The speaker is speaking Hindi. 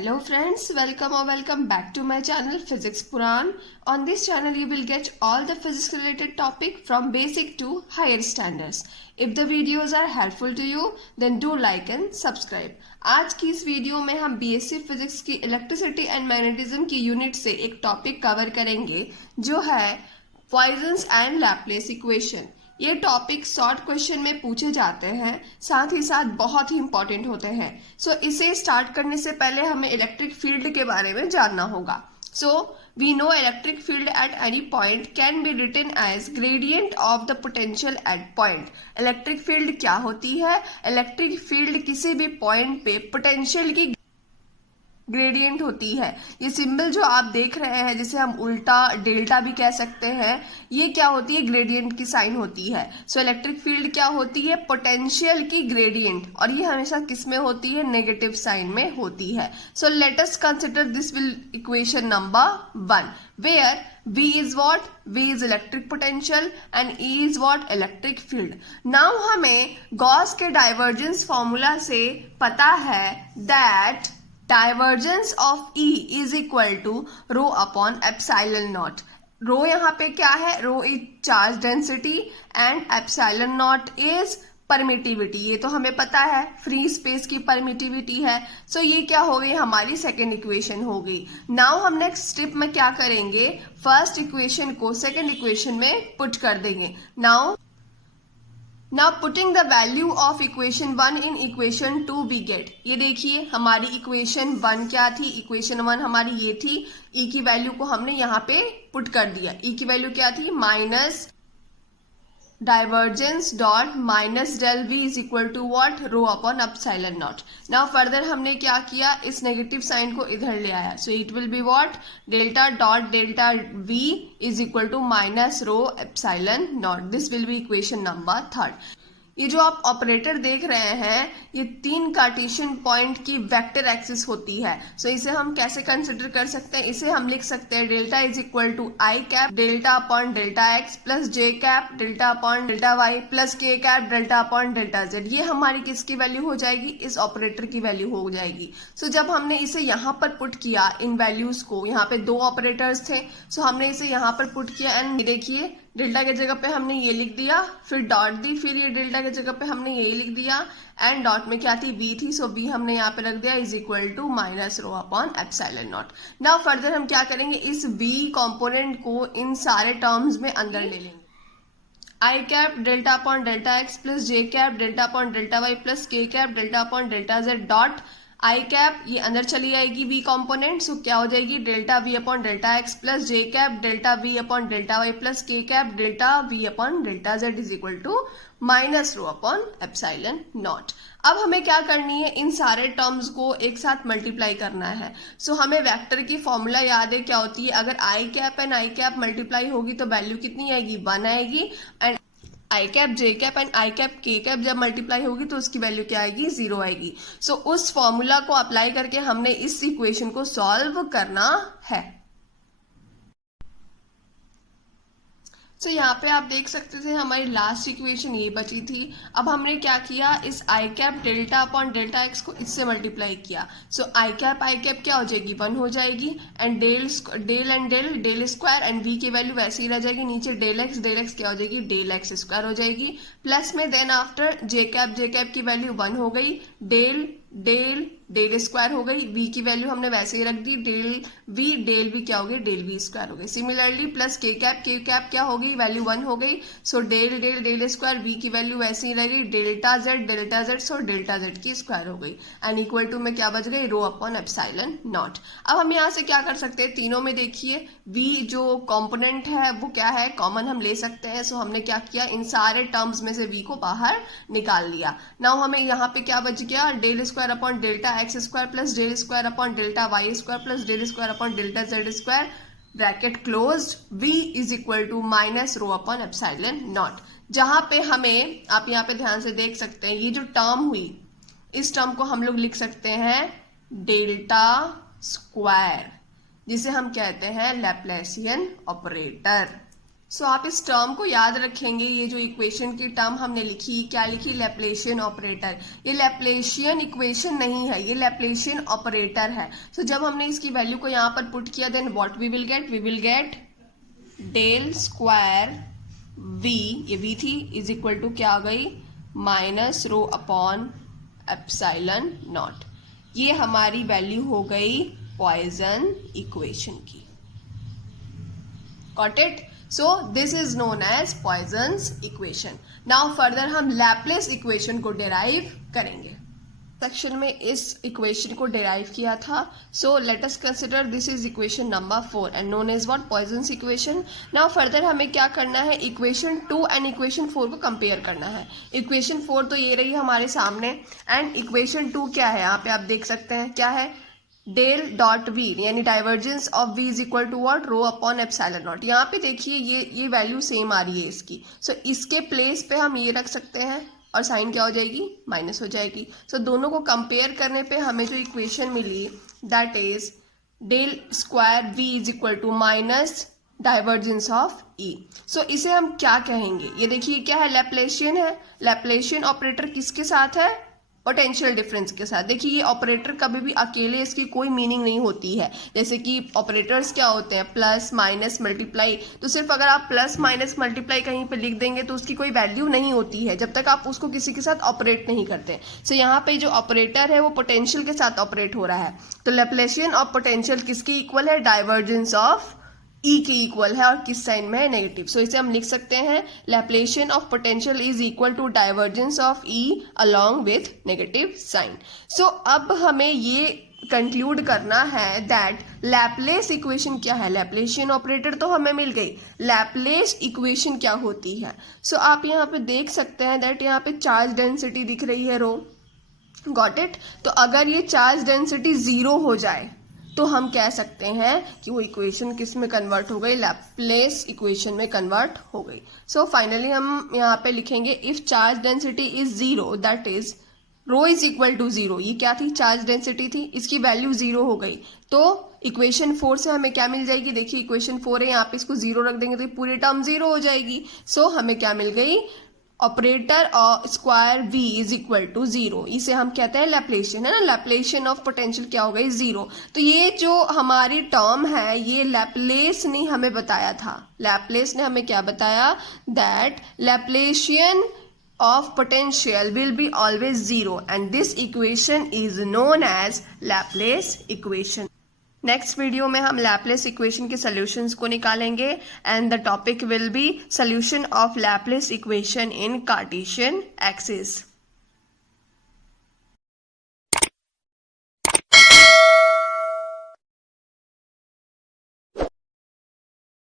Hello friends, welcome back to my channel Physics Puran. On this channel you will get all the physics related topic from basic to higher standards. If the videos are helpful to you then do like and subscribe. आज की इस वीडियो में हम बीएससी फिजिक्स की इलेक्ट्रिसिटी एंड मैग्नेटिज्म की यूनिट से एक टॉपिक कवर करेंगे जो है पॉइजन्स एंड लैप्लेस इक्वेशन। ये टॉपिक शॉर्ट क्वेश्चन में पूछे जाते हैं, साथ ही साथ बहुत ही इंपॉर्टेंट होते हैं। सो इसे स्टार्ट करने से पहले हमें इलेक्ट्रिक फील्ड के बारे में जानना होगा। So we know electric field at any point can be written as gradient of the potential at point. Electric field क्या होती है? इलेक्ट्रिक फील्ड किसी भी पॉइंट पे पोटेंशियल की ग्रेडियंट होती है। ये सिंबल जो आप देख रहे हैं जिसे हम उल्टा डेल्टा भी कह सकते हैं, ये क्या होती है? ग्रेडियंट की साइन होती है। सो इलेक्ट्रिक फील्ड क्या होती है? पोटेंशियल की ग्रेडियंट, और ये हमेशा किस में होती है? नेगेटिव साइन में होती है। So let us consider this will equation number 1 where V is what? V is electric potential and E is what? Electric field. Now हमें गॉस के डाइवर्जेंस फॉर्मूला से पता है that divergence of E is equal to rho upon epsilon naught. Rho यहाँ पे क्या है? Rho is charge density and epsilon naught is permittivity. ये तो हमें पता है, फ्री स्पेस की परमिटिविटी है। सो ये क्या हो गई? हमारी सेकेंड इक्वेशन हो गई। नाउ हम नेक्स्ट स्टेप में क्या करेंगे? फर्स्ट इक्वेशन को सेकेंड इक्वेशन में पुट कर देंगे। Now putting the value of equation 1 in equation 2 we get। ये देखिए हमारी इक्वेशन 1 क्या थी? इक्वेशन 1 हमारी ये थी। E की वैल्यू को हमने यहाँ पे पुट कर दिया। E की वैल्यू क्या थी? Minus divergence dot minus del V is equal to what? Rho upon epsilon naught. Now further हमने क्या किया? इस नेगेटिव साइन को इधर ले आया। So it will be what? Delta dot delta V is equal to minus rho epsilon naught. This will be equation number 3। ये जो आप ऑपरेटर देख रहे हैं, ये 3 कार्टेशियन पॉइंट की वेक्टर एक्सिस होती है। सो इसे हम कैसे कंसिडर कर सकते हैं? इसे हम लिख सकते हैं delta is equal to I cap delta upon delta X plus J cap delta upon delta Y plus K cap delta upon delta Z. ये हमारी किसकी वैल्यू हो जाएगी? इस ऑपरेटर की वैल्यू हो जाएगी। सो जब हमने इसे यहाँ पर पुट किया, इन वैल्यूज को, यहाँ पे 2 ऑपरेटर्स थे, सो हमने इसे यहाँ पर पुट किया एंड देखिए डेल्टा के जगह पे हमने ये लिख दिया, फिर डॉट दी, फिर ये डेल्टा के जगह पे हमने ये लिख दिया एंड डॉट में क्या थी? बी थी। सो बी हमने यहाँ पे रख दिया is equal to minus rho upon epsilon naught. Now further हम क्या करेंगे? इस बी कंपोनेंट को इन सारे टर्म्स में अंदर ले लेंगे। I cap delta upon delta X plus J cap delta upon delta Y plus K cap delta upon delta Z dot I cap, ये अंदर चली आएगी वी कंपोनेंट। सो क्या हो जाएगी? Delta V upon delta X plus J cap delta V upon delta Y plus K cap delta V upon delta Z is equal to minus rho upon epsilon naught. अब हमें क्या करनी है? इन सारे टर्म्स को एक साथ मल्टीप्लाई करना है। सो हमें वेक्टर की फॉर्मूला याद है क्या होती है? अगर I cap and I cap multiply होगी तो वैल्यू कितनी आएगी? 1 आएगी। And I cap J cap and I cap K cap जब मल्टीप्लाई होगी तो उसकी वैल्यू क्या आएगी? 0 आएगी। सो उस फॉर्मूला को अप्लाई करके हमने इस इक्वेशन को सॉल्व करना है। सो यहाँ पे आप देख सकते थे हमारी लास्ट इक्वेशन ये बची थी। अब हमने क्या किया? इस I cap delta upon delta X को इससे मल्टीप्लाई किया। सो आई कैप क्या हो जाएगी? 1 हो जाएगी and del and del square and V की वैल्यू वैसे ही रह जाएगी। नीचे डेल एक्स क्या हो जाएगी? डेल एक्स स्क्वायर हो जाएगी। प्लस में देन आफ्टर जे कैप की वैल्यू 1 हो गई, डेल स्क्वायर हो गई, वी की वैल्यू हमने वैसे ही रख दी, डेल वी क्या हो गई? डेल वी स्क्वायर हो गई। सिमिलरली प्लस के कैप क्या हो गई? वैल्यू 1 हो गई। सो डेल स्क्वायर, वी की वैल्यू वैसे ही रह गई, delta Z so delta Z की स्क्वायर हो गई एंड इक्वल टू में क्या बच गई? रो अपॉन एप्सिलॉन नॉट। अब हम यहाँ से क्या कर सकते हैं? तीनों में देखिए वी जो कॉम्पोनेंट है वो क्या है? कॉमन हम ले सकते हैं। सो हमने क्या किया? इन सारे टर्म्स में से वी को बाहर निकाल लिया। नाउ हमें यहाँ पे क्या बच गया? Del square upon delta x square plus del square upon delta y square plus del square upon delta z square bracket closed, v is equal to minus rho upon epsilon naught. जहां पे हमें, आप यहाँ पे ध्यान से देख सकते हैं, ये जो टर्म हुई, इस टर्म को हम लोग लिख सकते हैं डेल्टा स्क्वायर, जिसे हम कहते हैं लैप्लासियन ऑपरेटर। सो आप इस टर्म को याद रखेंगे, ये जो इक्वेशन की टर्म हमने लिखी, क्या लिखी, लैप्लेशियन ऑपरेटर। ये लैप्लेशियन इक्वेशन नहीं है, ये लैप्लेशियन ऑपरेटर है। सो जब हमने इसकी वैल्यू को यहाँ पर पुट किया, then what we will get del square V, ये वी थी, इज इक्वल टू क्या आ गई, minus rho upon epsilon naught. ये हमारी वैल्यू हो गई पॉइसन इक्वेशन की। Got it? So this is known as Poisson's equation. Now further हम Laplace equation को derive करेंगे। सेक्शन में इस इक्वेशन को derive किया था। So let us consider this is equation number 4 and known as what? Poisson's equation. Now further हमें क्या करना है, equation 2 and equation 4 को compare करना है। equation 4 तो ये रही हमारे सामने and equation 2 क्या है, यहाँ पे आप देख सकते हैं क्या है, डेल डॉट वी, यानी divergence of V is equal to what, rho upon epsilon naught. यहाँ पे देखिए ये वैल्यू सेम आ रही है इसकी। सो इसके प्लेस पे हम ये रख सकते हैं और साइन क्या हो जाएगी, माइनस हो जाएगी। सो दोनों को कंपेयर करने पे हमें जो इक्वेशन मिली that is del square V is equal to minus divergence of E. So इसे हम क्या कहेंगे, ये देखिए क्या है, लैप्लेशियन है। लैप्लेशियन ऑपरेटर किसके साथ है, पोटेंशियल डिफरेंस के साथ। देखिए ये ऑपरेटर कभी भी अकेले इसकी कोई मीनिंग नहीं होती है। जैसे कि ऑपरेटर्स क्या होते हैं, प्लस माइनस मल्टीप्लाई, तो सिर्फ अगर आप प्लस माइनस मल्टीप्लाई कहीं पे लिख देंगे तो उसकी कोई वैल्यू नहीं होती है जब तक आप उसको किसी के साथ ऑपरेट नहीं करते। सो यहाँ पे जो ऑपरेटर है वो पोटेंशियल के साथ ऑपरेट हो रहा है। तो लैप्लेशियन ऑफ पोटेंशियल किसके इक्वल है, डाइवर्जेंस ऑफ ई के इक्वल है, और किस साइन में है, नेगेटिव। सो इसे हम लिख सकते हैं Laplacian of potential is equal to divergence of E along with negative sign. So अब हमें ये कंक्लूड करना है दैट लैप्लेस इक्वेशन क्या है। लैप्लेशियन ऑपरेटर तो हमें मिल गई, लैप्लेस इक्वेशन क्या होती है। सो आप यहाँ पे देख सकते हैं दैट यहाँ पे चार्ज डेंसिटी दिख रही है रो, गॉट इट। तो अगर ये चार्ज डेंसिटी 0 हो जाए तो हम कह सकते हैं कि वो इक्वेशन किस में कन्वर्ट हो गई, लैप्लेस इक्वेशन में कन्वर्ट हो गई। सो फाइनली हम यहाँ पे लिखेंगे if charge density is 0 that is rho is equal to 0। ये क्या थी, चार्ज डेंसिटी थी, इसकी वैल्यू 0 हो गई तो इक्वेशन 4 से हमें क्या मिल जाएगी, देखिए इक्वेशन 4 है, यहाँ पे इसको 0 रख देंगे तो ये पूरी टर्म 0 हो जाएगी। सो हमें क्या मिल गई, ऑपरेटर और square v is equal to 0। इसे हम कहते हैं लैप्लेशियन, है ना। लैप्लेशियन ऑफ पोटेंशियल क्या हो गई, 0। तो ये जो हमारी टर्म है ये लैप्लेस ने हमें बताया था। लैप्लेस ने हमें क्या बताया, that लैप्लेशियन of potential will be always 0 and this equation is known as Laplace equation. Next video में हम लैप्लेस इक्वेशन के सॉल्यूशंस को निकालेंगे and the topic will be solution of Laplace equation in Cartesian axis.